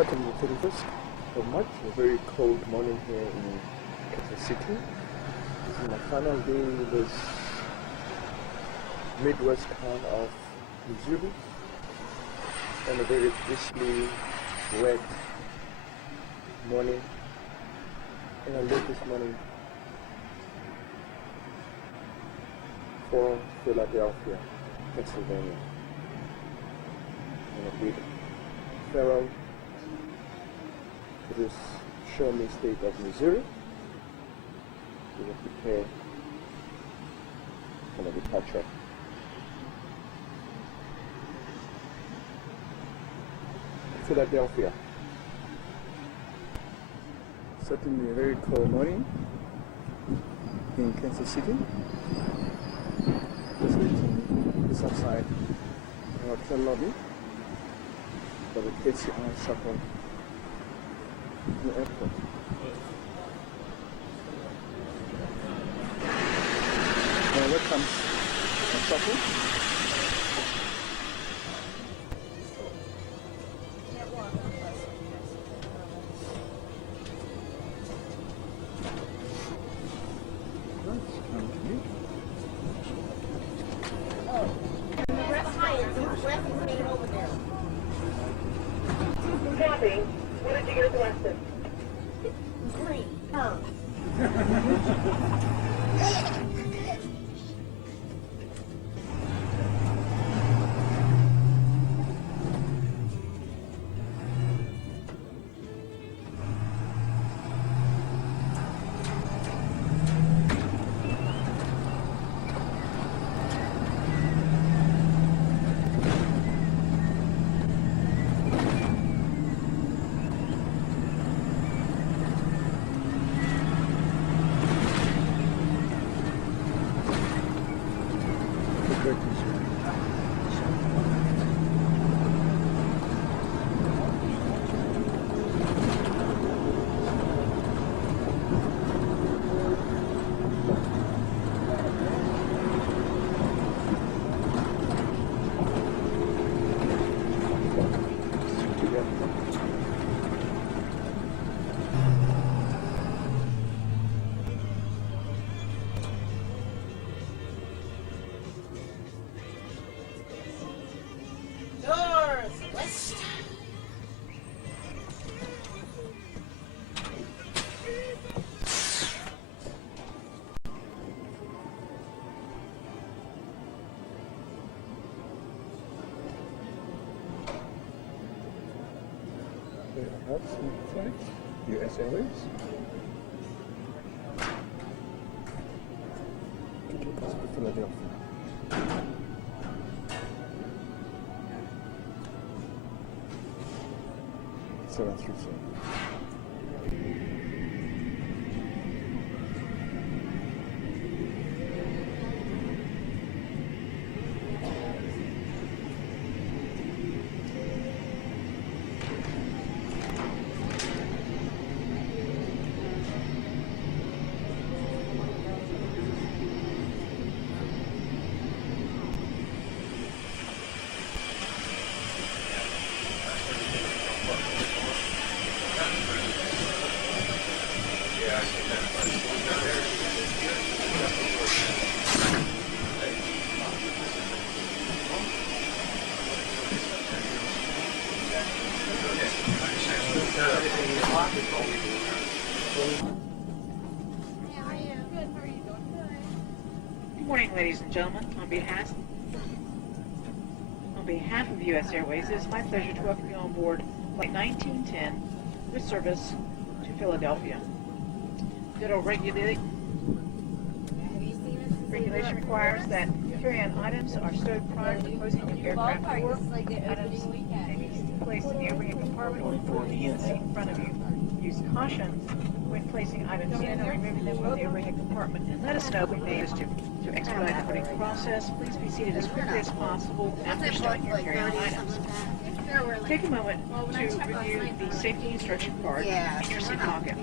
Saturday the 31st of March, a very cold morning here in Kansas City. This is my final day in this Midwest town of Missouri. And a very drizzly, wet morning. And I left this morning for Philadelphia, Pennsylvania. And a big farewell to this show me state of Missouri. We will prepare for the departure. Philadelphia. Certainly a very cold morning in Kansas City. Just waiting this outside our hotel lobby for the KCR shuttle to the airport. Now here comes the shuttle. What did you get at Westin? Green. Oh. Perhaps in flight, US Airways. To take us to Philadelphia. Seven through seven. Good morning, ladies and gentlemen. On behalf of U.S. Airways, it is my pleasure to welcome you on board Flight 1910 with service to Philadelphia. Federal regulation requires that carry-on items are stowed prior to closing the aircraft door. Items may be placed in the overhead compartment or in the seat in front of you. Use caution when placing items in and removing them from the overhead compartment, and let us know if we may use to expedite the boarding process. Please be seated as quickly as possible after stowing your carry-on items. Take a moment to review the safety instruction card in your seat pocket.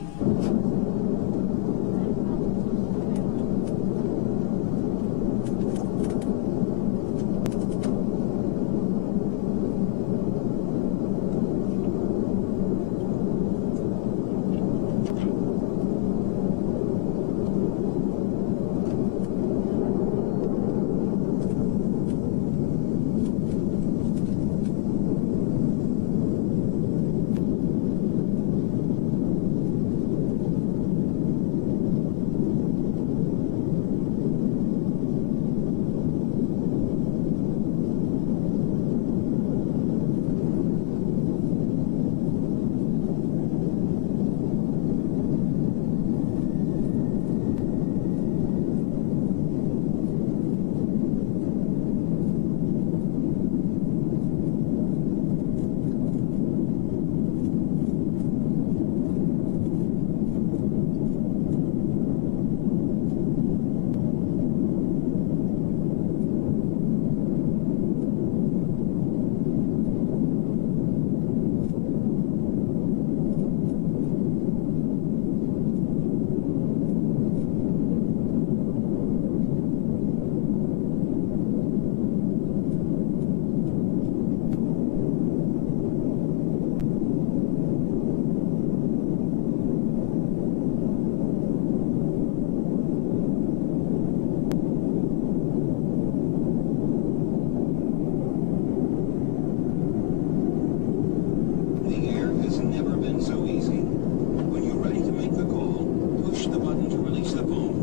been so easy. When you're ready to make the call, push the button to release the phone.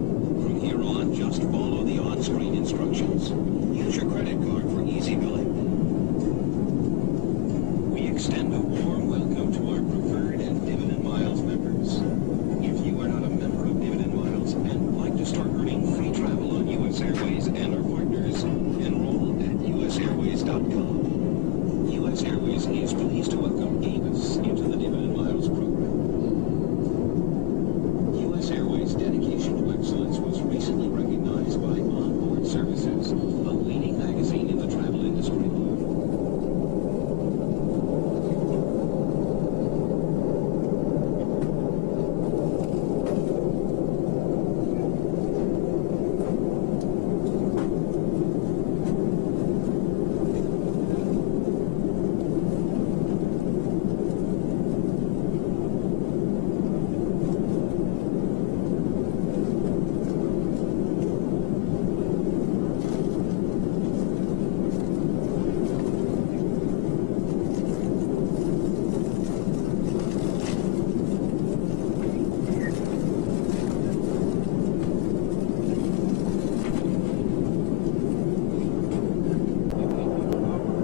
From here on, just follow the on-screen instructions. Use your credit card for easy billing. We extend a warm welcome to our preferred and Dividend Miles members. If you are not a member of Dividend Miles and would like to start earning free travel on U.S. Airways and our partners, enroll at usairways.com. U.S. Airways is pleased to welcome Avis into the Dividend Miles program. U.S. Airways' dedication to excellence was recently recognized by Onboard Services, a leading magazine in the travel industry.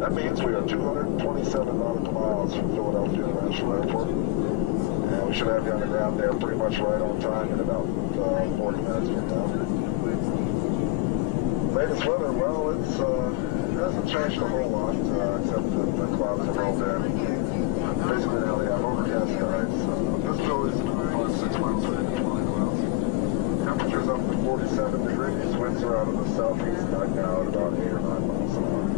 That means we are 227 nautical miles from Philadelphia International Airport, and we should have you on the ground there pretty much right on time in about 40 minutes from now. Latest weather, well, it hasn't changed a whole lot, except that the clouds have rolled in. Basically now they have overcast skies. Visibility is about 6 miles per day to 20 miles. Temperature's up to 47 degrees. Winds are out of the southeast right now at about 8 or 9 miles an hour.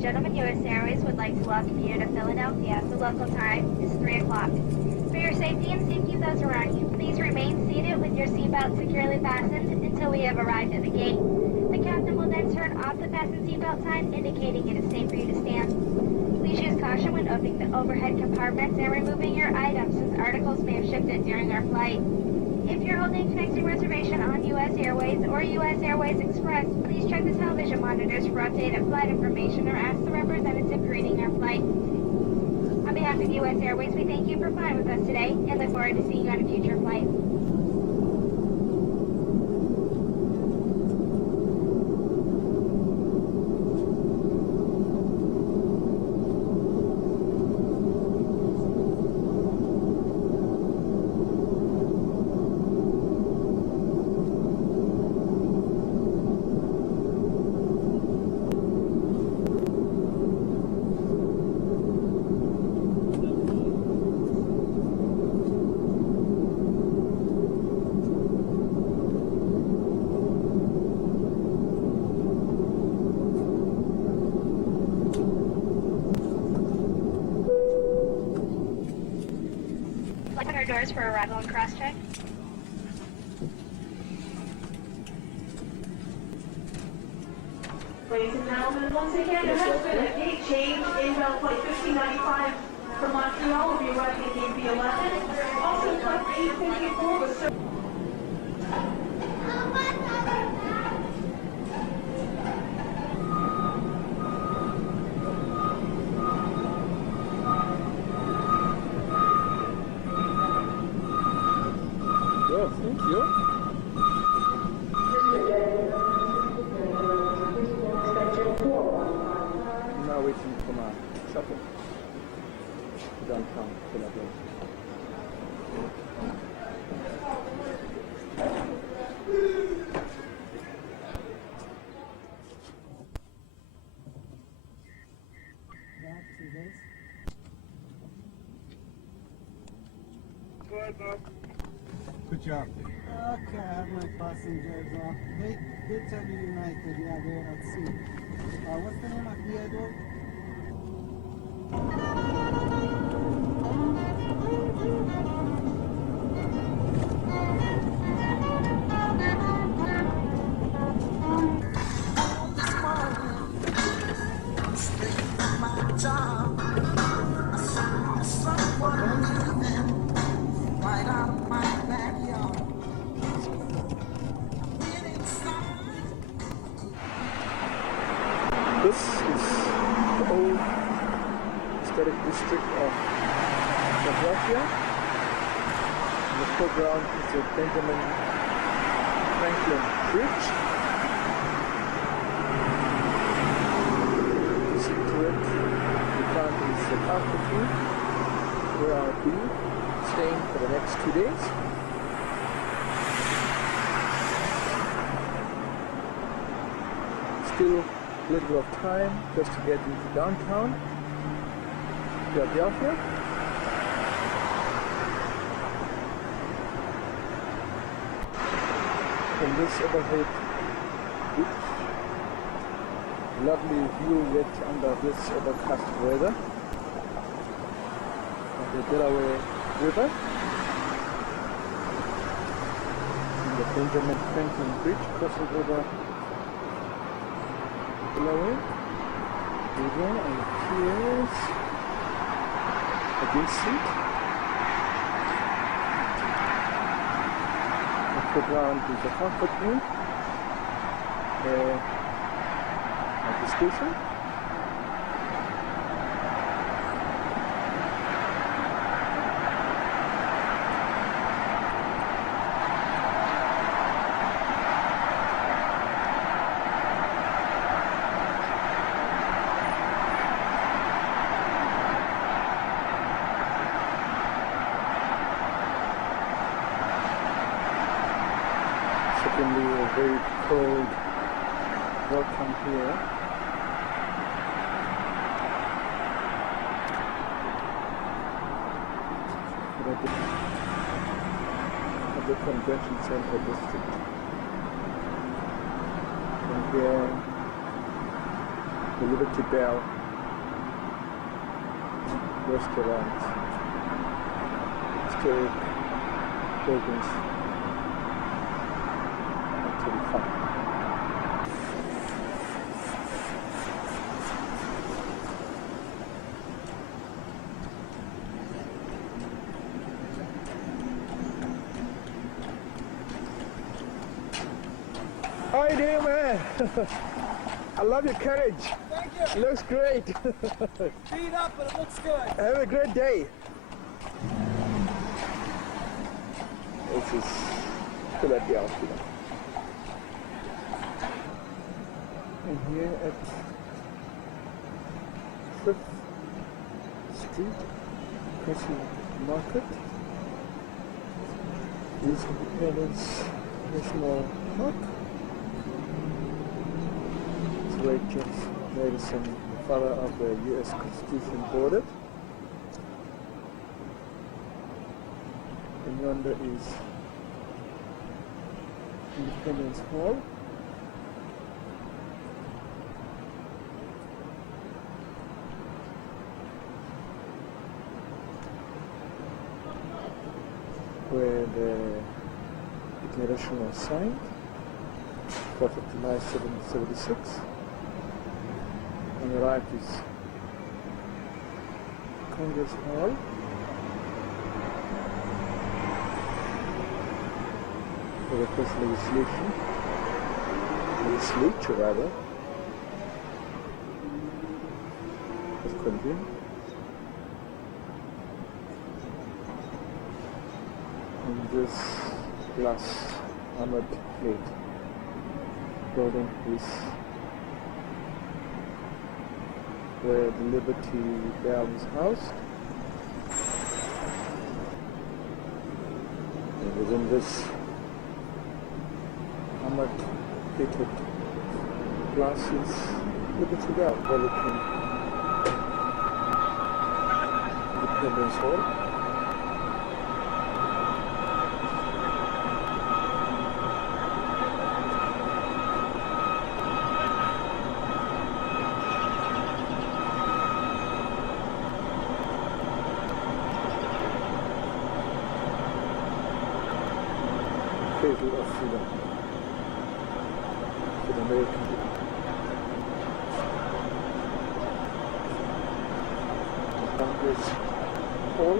Gentlemen, U.S. Airways would like to welcome you to Philadelphia. The local time is 3 o'clock. For your safety and safety of those around you, please remain seated with your seatbelt securely fastened until we have arrived at the gate. The captain will then turn off the fasten seatbelt sign, indicating it is safe for you to stand. Please use caution when opening the overhead compartments and removing your items, since articles may have shifted during our flight. If you're holding a connecting reservation on U.S. Airways or U.S. Airways Express, please check the television monitors for updated flight information or ask the representative greeting our flight. On behalf of U.S. Airways, we thank you for flying with us today and look forward to seeing you on a future flight. Doors for arrival and cross-check. Ladies and gentlemen, once again, there has been a gate change. Inbound flight 1595 from Montreal will be arriving at gate B11. Also, flight 854 was served. Thank you. Now waiting for my shuttle to downtown Philadelphia. Good job. Okay, I have my passengers off. They tell me United, yeah, they're at sea. What's the name of the airport? This is the old historic district of Philadelphia. In the foreground is the Benjamin Franklin Bridge. This turret in front is the Alpha where I'll be staying for the next 2 days. Still a little bit of time just to get into downtown Philadelphia. From this overhead bridge, lovely view yet under this overcast weather of the Delaware River and the Benjamin Franklin Bridge crossing over Delaware River, and here's adjacent the foreground is the comfort room at the station. Certainly a very cold welcome here. At the Convention Center district. And here, the Liberty Bell restaurant, historic buildings. How are you doing, man? I love your carriage. Thank you. It looks great. Beat up, but it looks good. Have a great day. This is Philadelphia. And here at 5th Street, Crescent Market, is Independence National Park. It's where James Madison, the father of the U.S. Constitution, boarded. And yonder is Independence Hall. Where the declaration was signed, 4th of July 1776. On the right is Congress Hall. For the first legislature rather, was convened. And this glass armored plate building is where the Liberty Bell is housed. And within this armored plated glass is Liberty Bell, overlooking Independence Hall. Cradle of freedom for the American people. Congress Hall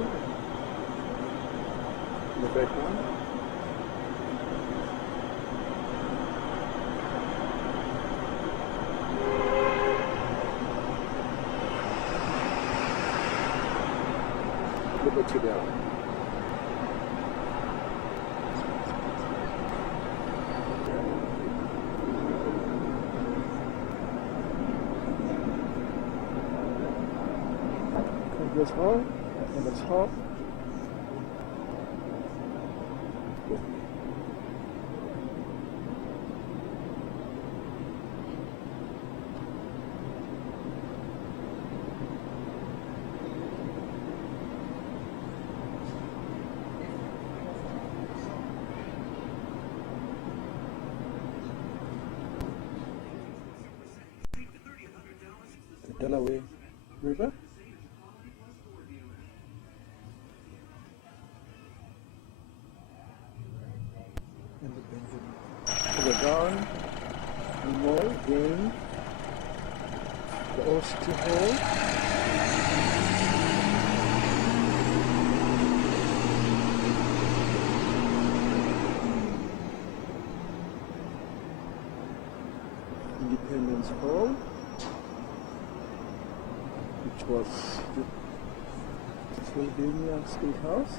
in the background. Liberty Bell. Congress Hall, Congress Hall. The Delaware River. And the Benjamin. To the down, the mall, game, the Old City Hall. Independence Hall, which was the Pennsylvania State House.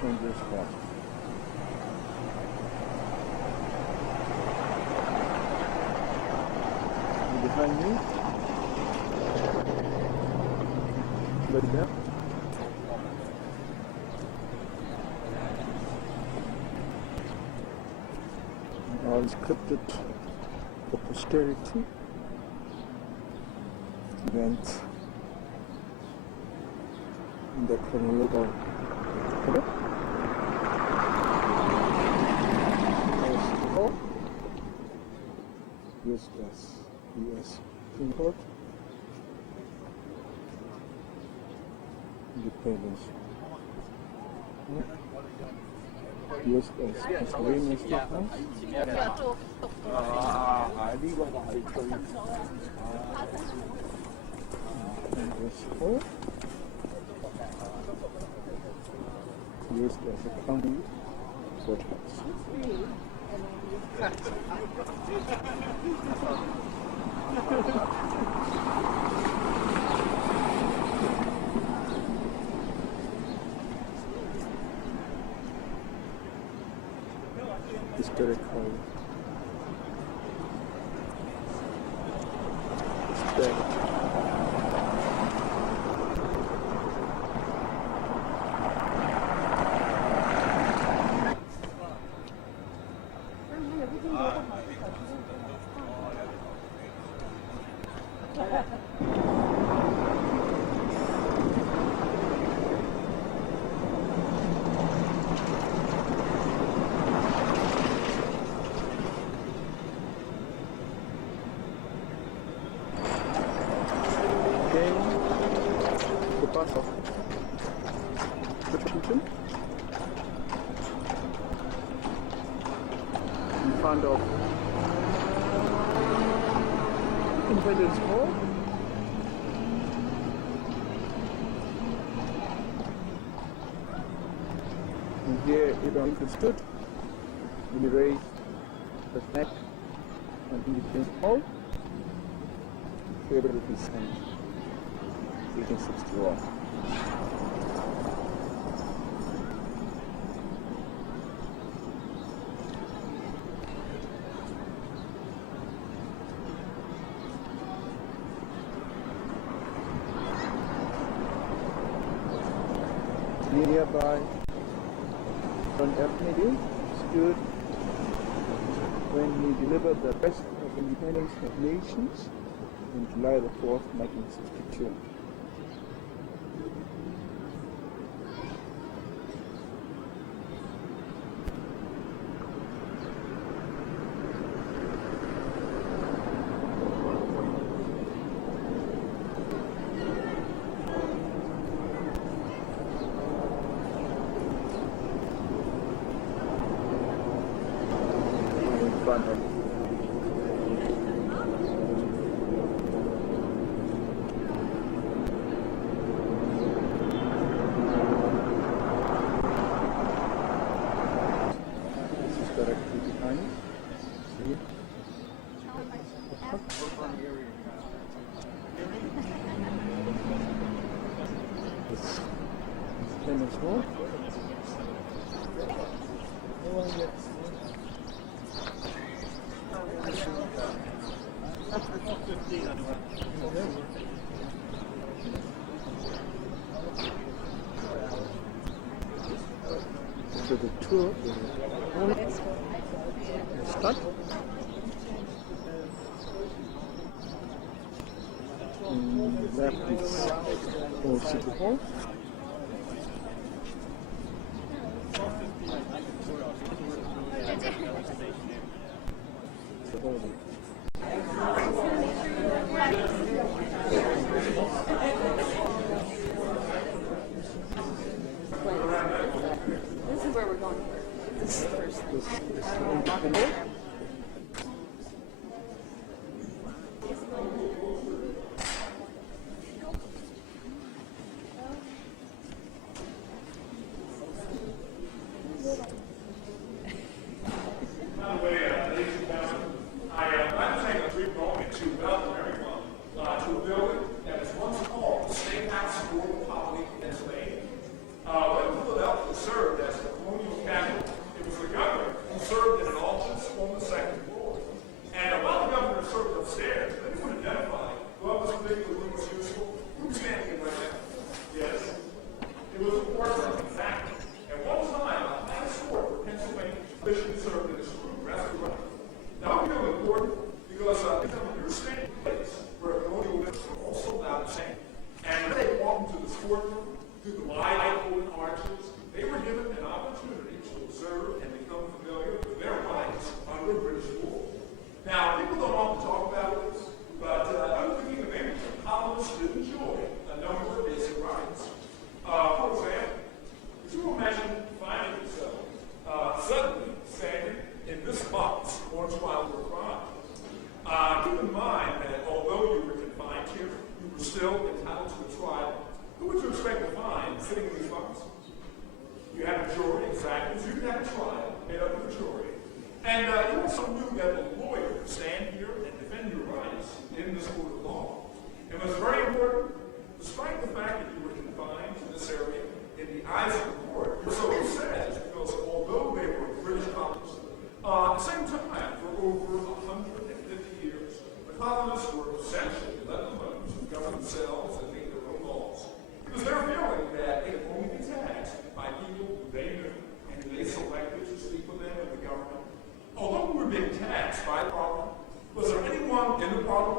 Congress Hall. And behind me, right there, all scripted for posterity events in the chronological order. U.S. import, Independence, U.S. Pennsylvania State House, Congress Hall, U.S. County Courthouse. Historical aesthetic. Of Washington in front of Independence Hall. And here Abraham Lincoln stood when he raised the flag on Independence Hall, February 1861. nearby John F. Kennedy stood when he delivered the Pledge of Independence of Nations on July the 4th, 1962. So the tour will start. Left is Old City Hall. This is where we're going. This is first.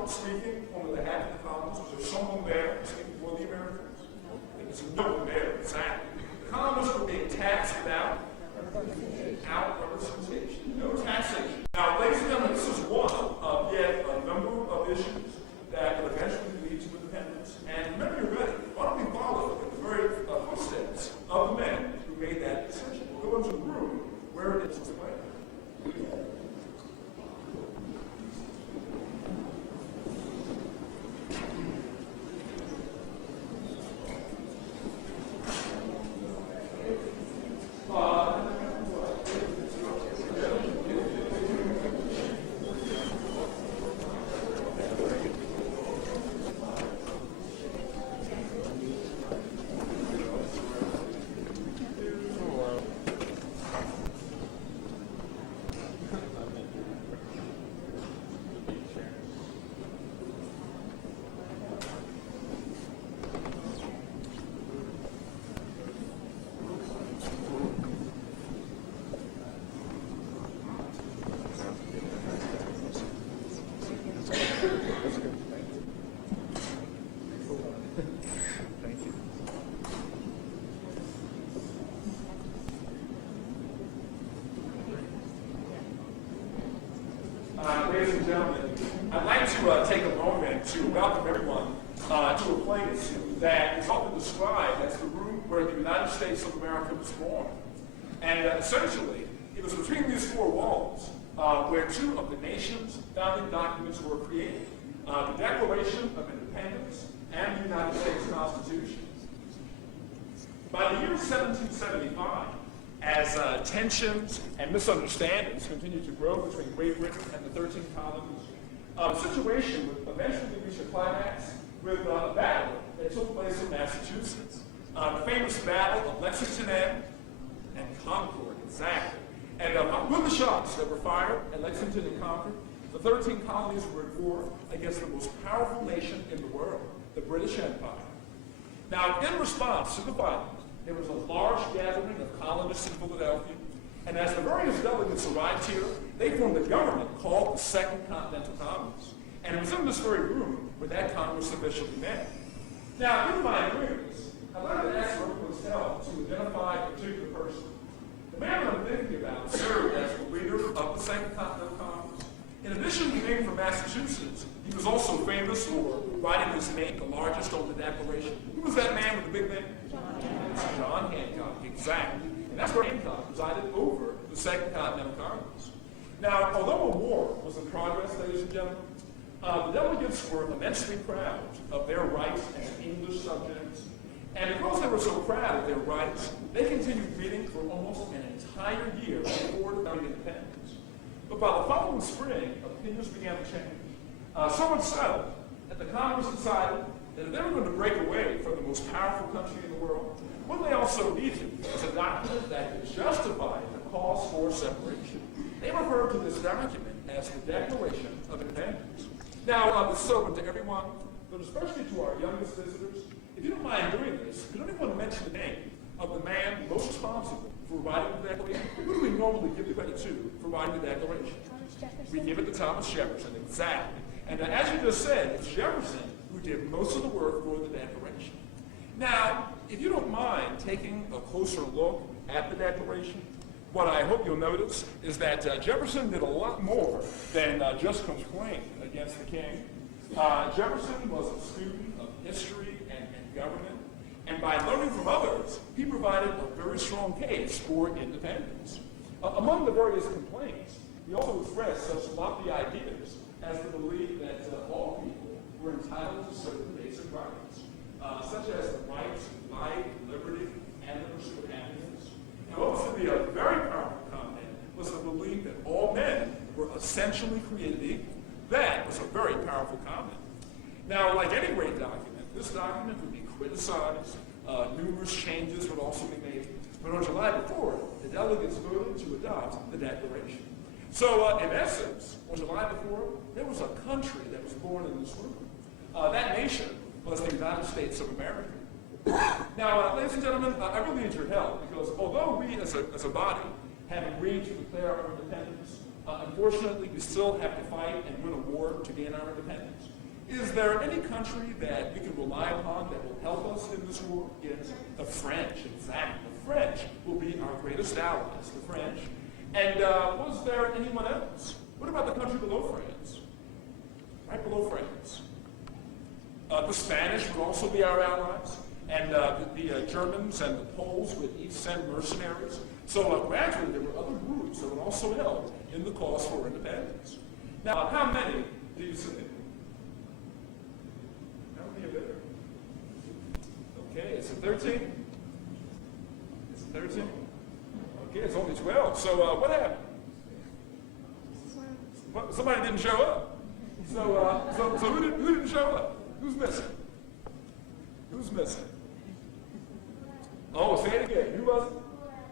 Speaking on behalf of the colonists, was there someone there speaking for the Americans? ladies and gentlemen, I'd like to take a moment to welcome everyone to a place that is often described as the room where the United States of America was born. And essentially, it was between these four walls where two of the nation's founding documents were created, the Declaration of Independence and the United States Constitution. By the year 1775, as tensions and misunderstandings continued to grow between Great Britain and the 13 colonies, the situation would eventually reach a climax with a battle that took place in Massachusetts. The famous Battle of Lexington and Concord, exactly. And with the shots that were fired at Lexington and Concord, the 13 colonies were at war against the most powerful nation in the world, the British Empire. Now, in response to the fighting, there was a large gathering of colonists in Philadelphia, and as the various delegates arrived here, they formed a government called the Second Continental Congress. And it was in this very room where that Congress officially met. Now, in my agreements, I'd like to ask for everyone's help to identify a particular person. The man I'm thinking about served as the leader of the Second Continental Congress. In addition to being from Massachusetts, he was also famous for writing his name, the largest on the Declaration. Who was that man with the big name? John Hancock, exactly. And that's where Hancock presided over the Second Continental Congress. Now, although a war was in progress, ladies and gentlemen, the delegates were immensely proud of their rights as English subjects. And because they were so proud of their rights, they continued meeting for almost an entire year before declaring independence. But by the following spring, opinions began to change. So much so that the Congress decided that if they were going to break away from the most powerful country in the world, what they also needed was a document that could justify the cause for separation. They referred to this document as the Declaration of Independence. Now, this is open to everyone, but especially to our youngest visitors. If you don't mind doing this, could anyone mention the name of the man most responsible for writing the Declaration? Who do we normally give the credit to for writing the Declaration? Thomas Jefferson. We give it to Thomas Jefferson, exactly. And as you just said, it's Jefferson who did most of the work for the Declaration. Now, if you don't mind taking a closer look at the Declaration, what I hope you'll notice is that Jefferson did a lot more than just complain against the king. Jefferson was a student of history and government, and by learning from others, he provided a very strong case for independence. Among the various complaints, he also expressed such lofty ideas as the belief that all people were entitled to certain basic rights, such as the right to life, liberty, and the pursuit of happiness. And what was to be a very powerful comment was the belief that all men were essentially created equal. That was a very powerful comment. Now, like any great document, this document would be criticized. Numerous changes would also be made. But on July the 4th, the delegates voted to adopt the Declaration. So, in essence, on July the 4th, there was a country that was born in this room. That nation was the United States of America. Now, ladies and gentlemen, I really need your help because although we as a body have agreed to declare our independence, unfortunately, we still have to fight and win a war to gain our independence. Is there any country that we can rely upon that will help us in this war? Yes, the French, exactly. The French will be our greatest allies, the French. And was there anyone else? What about the country below France? Right below France. The Spanish would also be our allies. And the Germans and the Poles would each send mercenaries. So gradually there were other groups that would also help in the cause for independence. Now, how many do you see? How many are there? Okay, is it 13? Is it 13? Okay, it's only 12. So what happened? Somebody didn't show up. So who didn't show up? Who's missing? Who's missing? Oh, say it again. Who was it?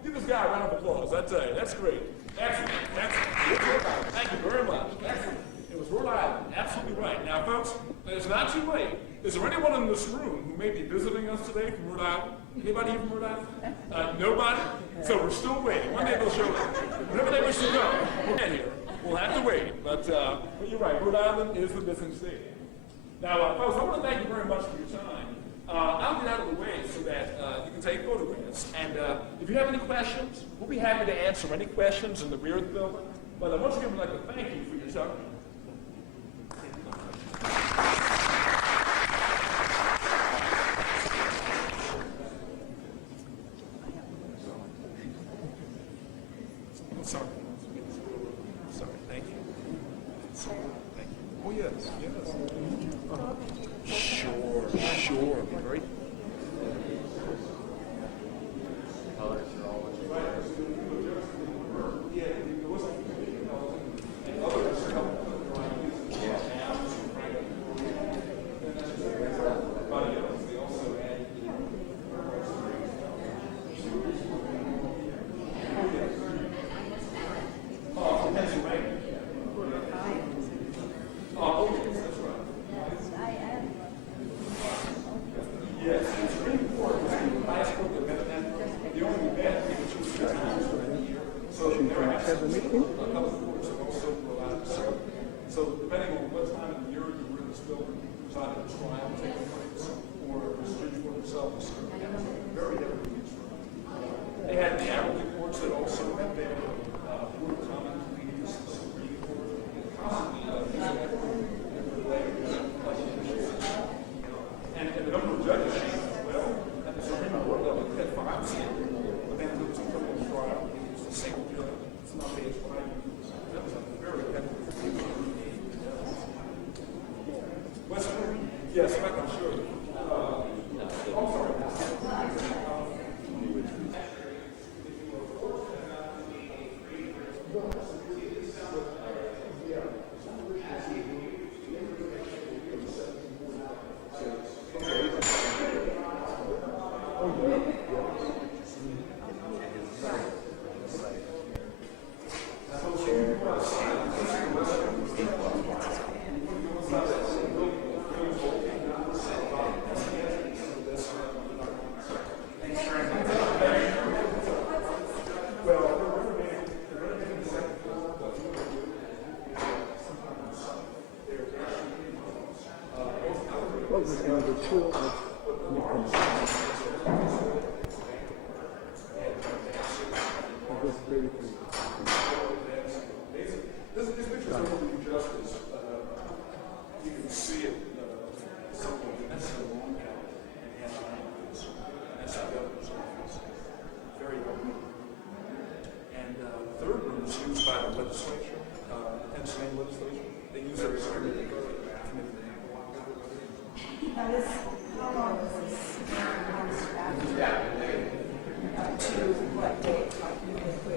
Give this guy a round of applause. I tell you, that's great. Excellent. Excellent. Thank you very much. Excellent. It was Rhode Island. Absolutely right. Now, folks, it's not too late. Is there anyone in this room who may be visiting us today from Rhode Island? Anybody here from Rhode Island? Nobody? So we're still waiting. One day they'll show up. Whenever they wish to come, we'll get here. We'll have to wait. But you're right. Rhode Island is the missing state. Now, folks, I want to thank you very much for your time. I'll get out of the way so that you can take photographs. And if you have any questions, we'll be happy to answer any questions in the rear of the building. But once again, we'd like to thank you for your time. Sorry. Sorry, thank you. Sorry, thank you. Oh, yes, yes. Sure, be great. So depending on what time of the year you were in this building, it was either a trial taking place or a street for themselves. Very heavily used. They had the Arabic courts that also had their word common pleas, Supreme Court, constantly and the number of judges changed as well. At the Supreme Court level, you had 5 seats, but then there was a criminal trial. It was the same judge. It's not the H5. That was a very heavy. Westin, yes, in fact, I'm sure. I'm sorry.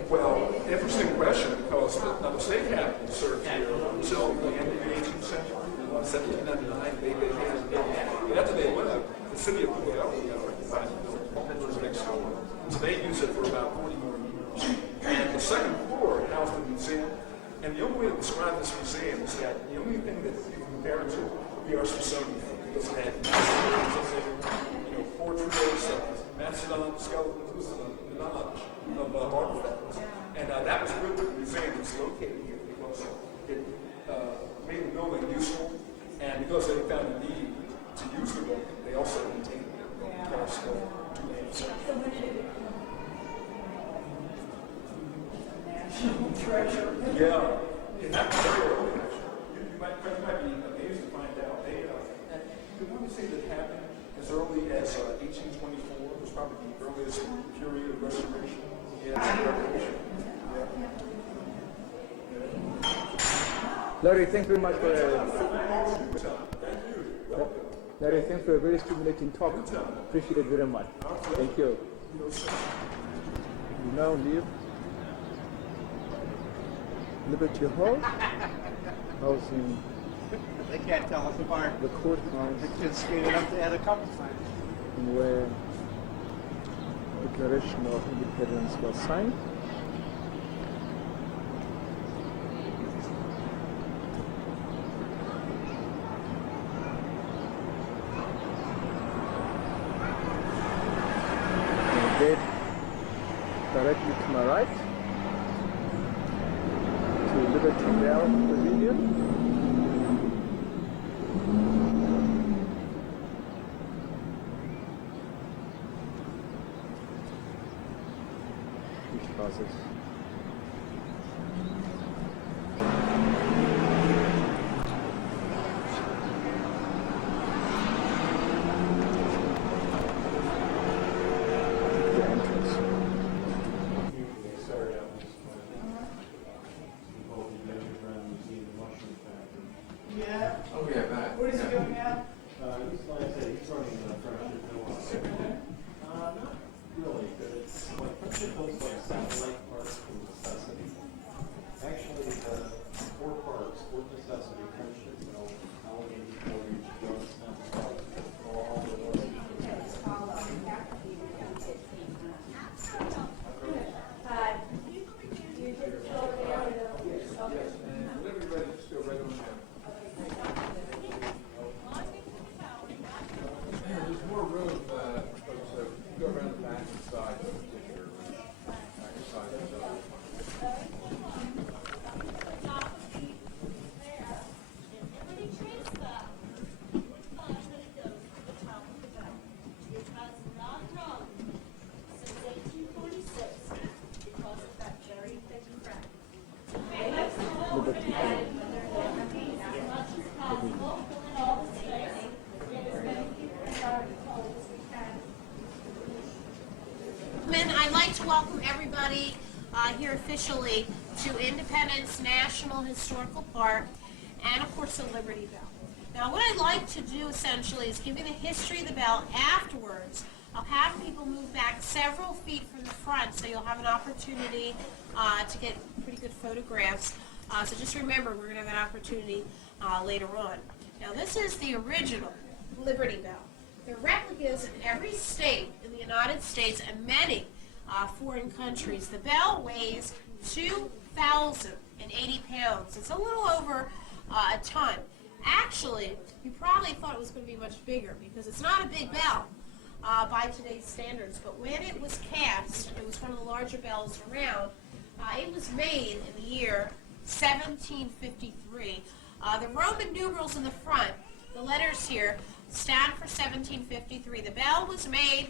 Well, interesting question, because the state capital served here until the end of the 18th century, 1799, after they left, the city of Philadelphia occupied the building that was next door. So they used it for about 40 more years. And the second floor housed the museum. And the only way to describe this museum is that the only thing that you can compare it to would be our Smithsonian, because it had portraits of mastodon skeletons. It was a melange of artifacts. And that was where the museum was located here, because it made the building useful, and because they found a need to use the building, they also maintained the cost of doing it. National treasure. Yeah, and that's very early. You might be amazed to find out. The one thing that happened as early as 1824 was probably the earliest period of restoration. Larry, thank you very much for Larry, thanks for a very stimulating talk. Appreciate it very much. Thank you. You now leave Liberty Hall, housing. They can't tell us apart. The courthouse. They just skated up the other couple times. Where Declaration of Independence was signed. And then directly to my right to Liberty Bell Pavilion. Process. The entrance. Like I said, he's running furniture no not really, but it's like furniture builds like satellite parks for necessity. Actually, the 4 parks, 4 necessity, friendship, Allegheny, Coleridge, Johnstown, all the ones. Yes, and whenever you're ready, just go right on down. There's more room, folks, so go around the back and side of the picture. Back and side of the I'd like to welcome everybody here officially to Independence National Historical Park and, of course, the Liberty Bell. Now, what I'd like to do essentially is give you the history of the bell afterwards. I'll have people move back several feet from the front so you'll have an opportunity to get pretty good photographs. So just remember, we're going to have an opportunity later on. Now, this is the original Liberty Bell. There are replicas in every state in the United States and many foreign countries. The bell weighs 2,080 pounds. It's a little over a ton. Actually, you probably thought it was going to be much bigger because it's not a big bell by today's standards. But when it was cast, it was one of the larger bells around. It was made in the year 1753. The Roman numerals in the front, the letters here, stand for 1753. The bell was made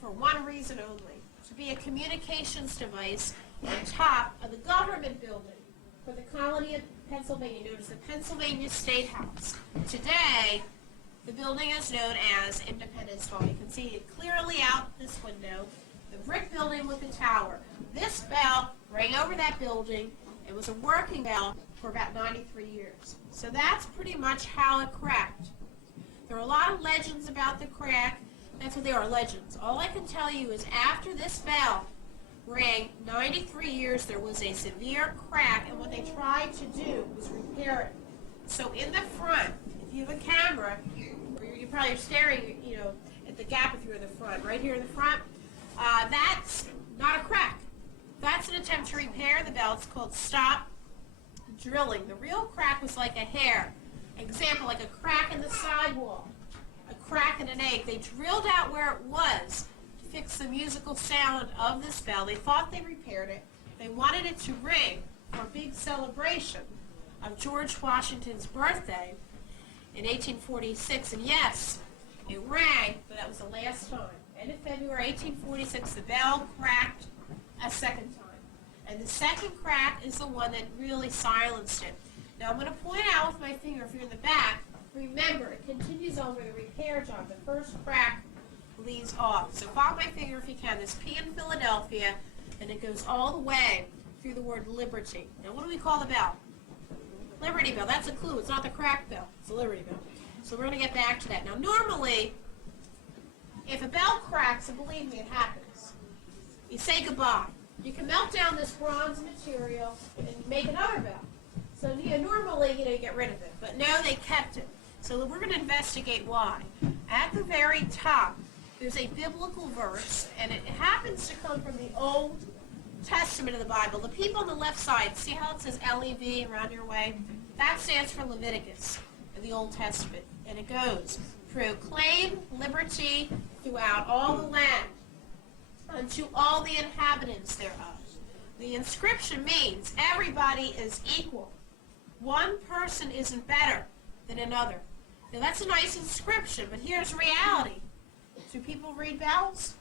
for one reason only, to be a communications device on top of the government building for the colony of Pennsylvania, known as the Pennsylvania State House. Today, the building is known as Independence Hall. You can see it clearly out this window, the brick building with the tower. This bell rang over that building. It was a working bell for about 93 years. So that's pretty much how it cracked. There are a lot of legends about the crack. That's what they are, legends. All I can tell you is after this bell rang 93 years, there was a severe crack, and what they tried to do was repair it. So in the front, if you have a camera, or you're probably staring, at the gap if you're in the front, right here in the front, that's not a crack. That's an attempt to repair the bell. It's called stop drilling. The real crack was like a hair. Example, like a crack in the sidewall, a crack in an egg. They drilled out where it was to fix the musical sound of this bell. They thought they repaired it. They wanted it to ring for a big celebration of George Washington's birthday in 1846. And yes, it rang, but that was the last time. End of February 1846, the bell cracked a second time. And the second crack is the one that really silenced it. Now I'm going to point out with my finger, if you're in the back, remember it continues on with a repair job. The first crack leaves off. So follow my finger if you can. This P in Philadelphia, and it goes all the way through the word Liberty. Now what do we call the bell? Liberty Bell. That's a clue. It's not the crack bell. It's the Liberty Bell. So we're going to get back to that. Now normally, if a bell cracks, and believe me, it happens, you say goodbye. You can melt down this bronze material and make another bell. So normally, you get rid of it. But no, they kept it. So we're going to investigate why. At the very top, there's a biblical verse, and it happens to come from the Old Testament of the Bible. The people on the left side, see how it says LEV around your way? That stands for Leviticus in the Old Testament. And it goes, proclaim liberty throughout all the land, unto all the inhabitants thereof. The inscription means everybody is equal. One person isn't better than another. Now that's a nice inscription, but here's reality. Do people read bells?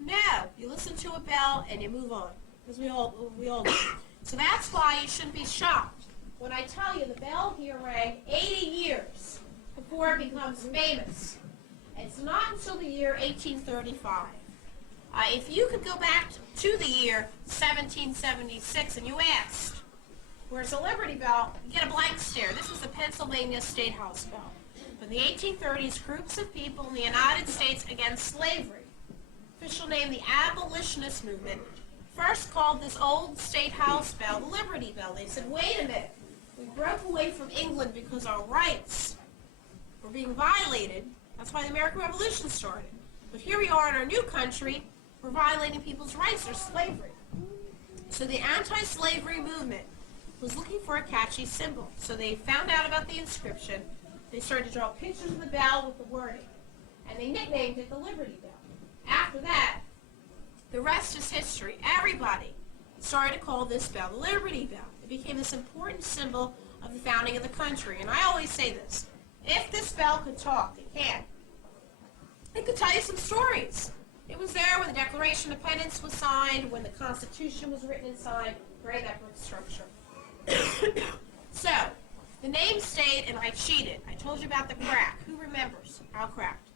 No. You listen to a bell and you move on, because we all do. So that's why you shouldn't be shocked when I tell you the bell here rang 80 years before it becomes famous. It's not until the year 1835. If you could go back to the year 1776 and you asked, where's the Liberty Bell? You get a blank stare. This was the Pennsylvania State House bell. In the 1830s, groups of people in the United States against slavery, official name the abolitionist movement, first called this old state house bell the Liberty Bell. They said, wait a minute, we broke away from England because our rights were being violated. That's why the American Revolution started. But here we are in our new country, we're violating people's rights. There's slavery. So the anti-slavery movement was looking for a catchy symbol. So they found out about the inscription. They started to draw pictures of the bell with the wording. And they nicknamed it the Liberty Bell. After that, the rest is history. Everybody started to call this bell the Liberty Bell. It became this important symbol of the founding of the country. And I always say this, if this bell could talk, it can. It could tell you some stories. It was there when the Declaration of Independence was signed, when the Constitution was written and signed, right, that brick structure. So, the name stayed, and I cheated. I told you about the crack. Who remembers how it cracked?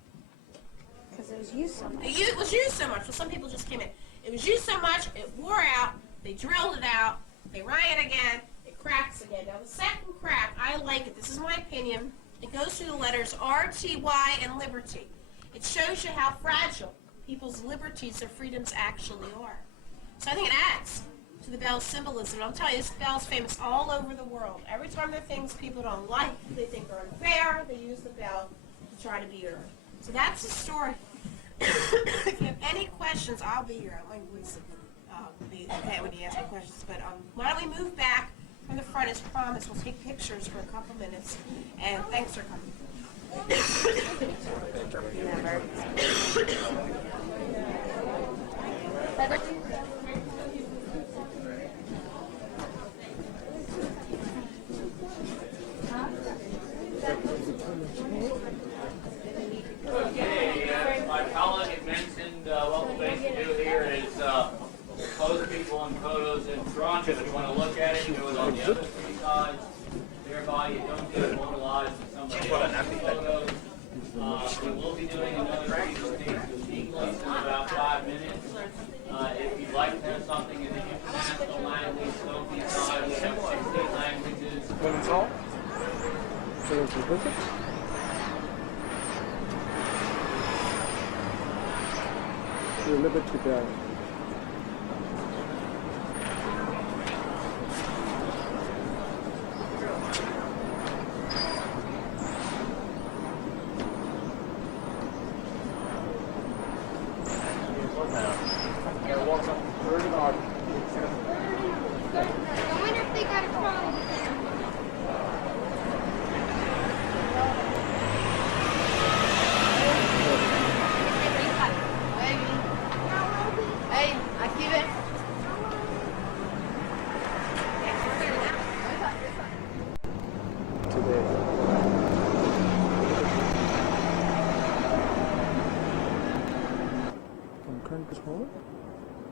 Because it was used so much. It was used so much. Well, some people just came in. It was used so much, it wore out, they drilled it out, they rang it again, it cracks again. Now, the second crack, I like it. This is my opinion. It goes through the letters R, T, Y, and liberty. It shows you how fragile people's liberties or freedoms actually are. So I think it adds to the bell's symbolism. I'll tell you, this bell's famous all over the world. Every time there are things people don't like, they think are unfair, they use the bell to try to be heard. So that's the story. If you have any questions, I'll be here. My voice will be okay when you ask me questions. But why don't we move back from the front as promised. We'll take pictures for a couple minutes. And thanks for coming. Okay, as my colleague had mentioned, what we're going to do here is post people in photos in front. If you want to look at it, do it on the other three sides. Thereby, you don't get immortalized in somebody else's photos. We will be doing another presentation equally in about 5 minutes. If you'd like to have something in the international language, don't be shy. We have 16 languages. That's all? So it's perfect? The Liberty Bell.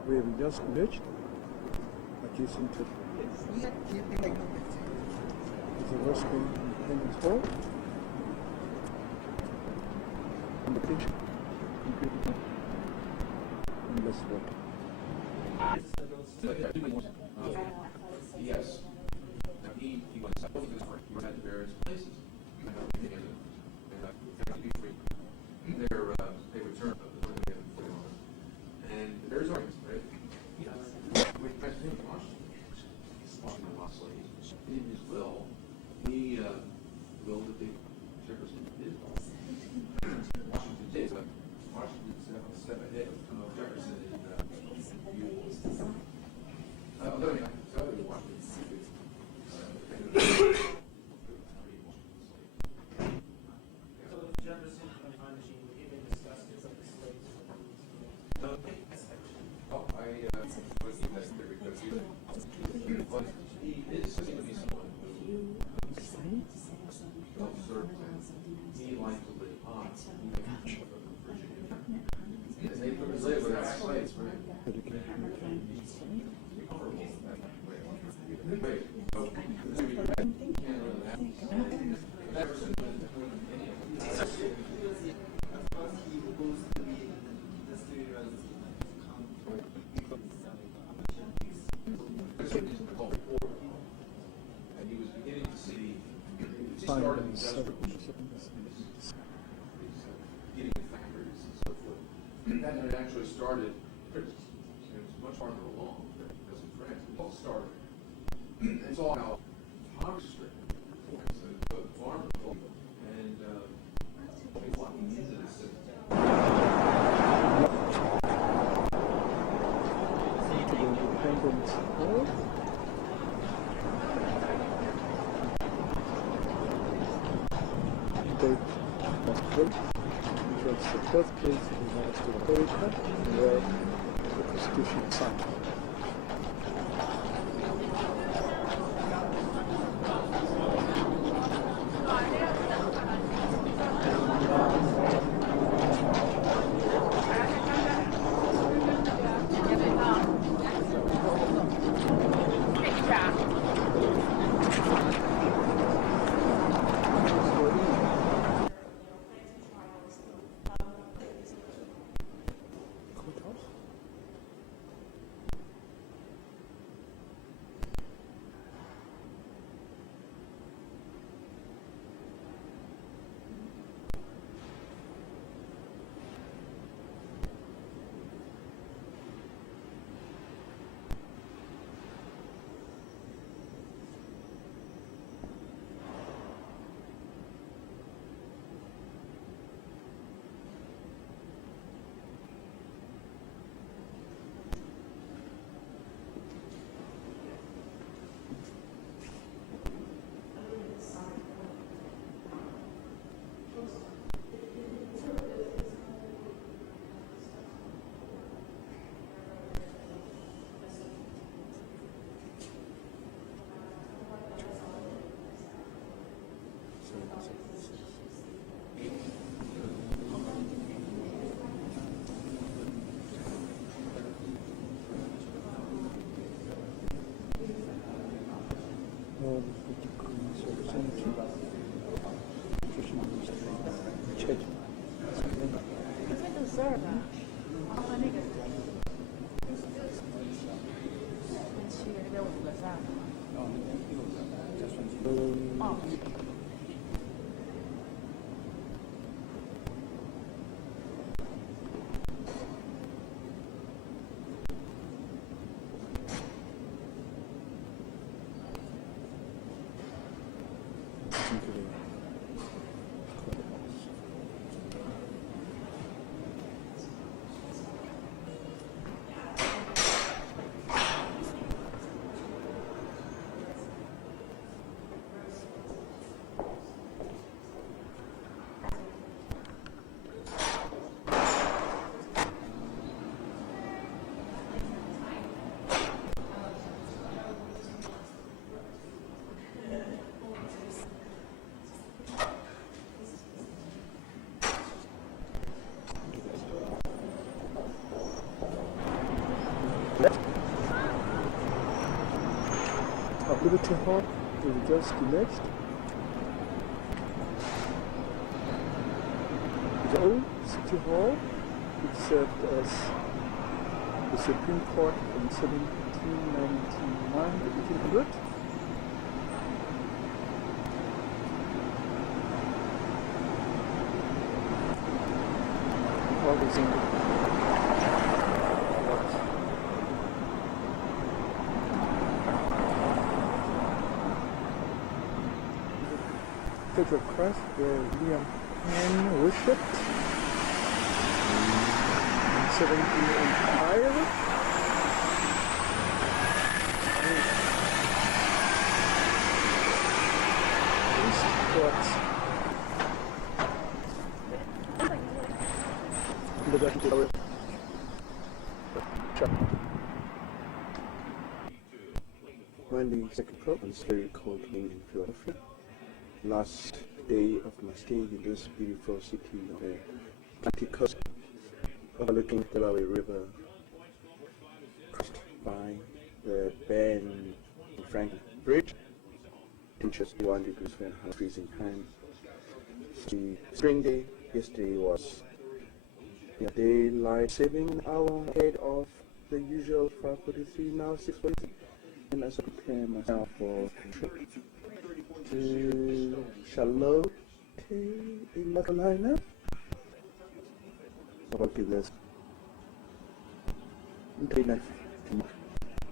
Where we just merged adjacent to the Westin Independence Hall and the picture and let's walk. Yes. He was at the various places. They return and there's arguments, right? When President Washington lost slaves, in his will, he willed that the Jefferson did. Washington did, but Washington a step ahead of Jefferson in views. I can tell you Washington Jefferson and the time machine would even discuss this like the slaves. He is going to be someone who self-served. He liked to live on. And they could live without slaves, right? And he was beginning to see, he started in hadn't actually started, it's much farther along because in France, it all started. It's all now poverty stricken. It's a farm and walking into the city. To the Independence Hall. Date was built, which was the birthplace of the United States of America, where the Constitution was signed. Liberty Hall is just next. The old City Hall, which served as the Supreme Court from 1799 to 1800. The hall is in Cathedral Christ, where William Penn worshipped in 1785. When the second province, very cold in Philadelphia. Last day of my stay in this beautiful city of the Atlantic coast, overlooking the Delaware River, crossed by the Ben Franklin Bridge, temperatures 1 degree Fahrenheit, freezing time. The spring day yesterday was a daylight saving hour ahead of the usual 5:43, now 6:43, and as I prepare myself for a trip to Charlotte in North Carolina. About this Very nice.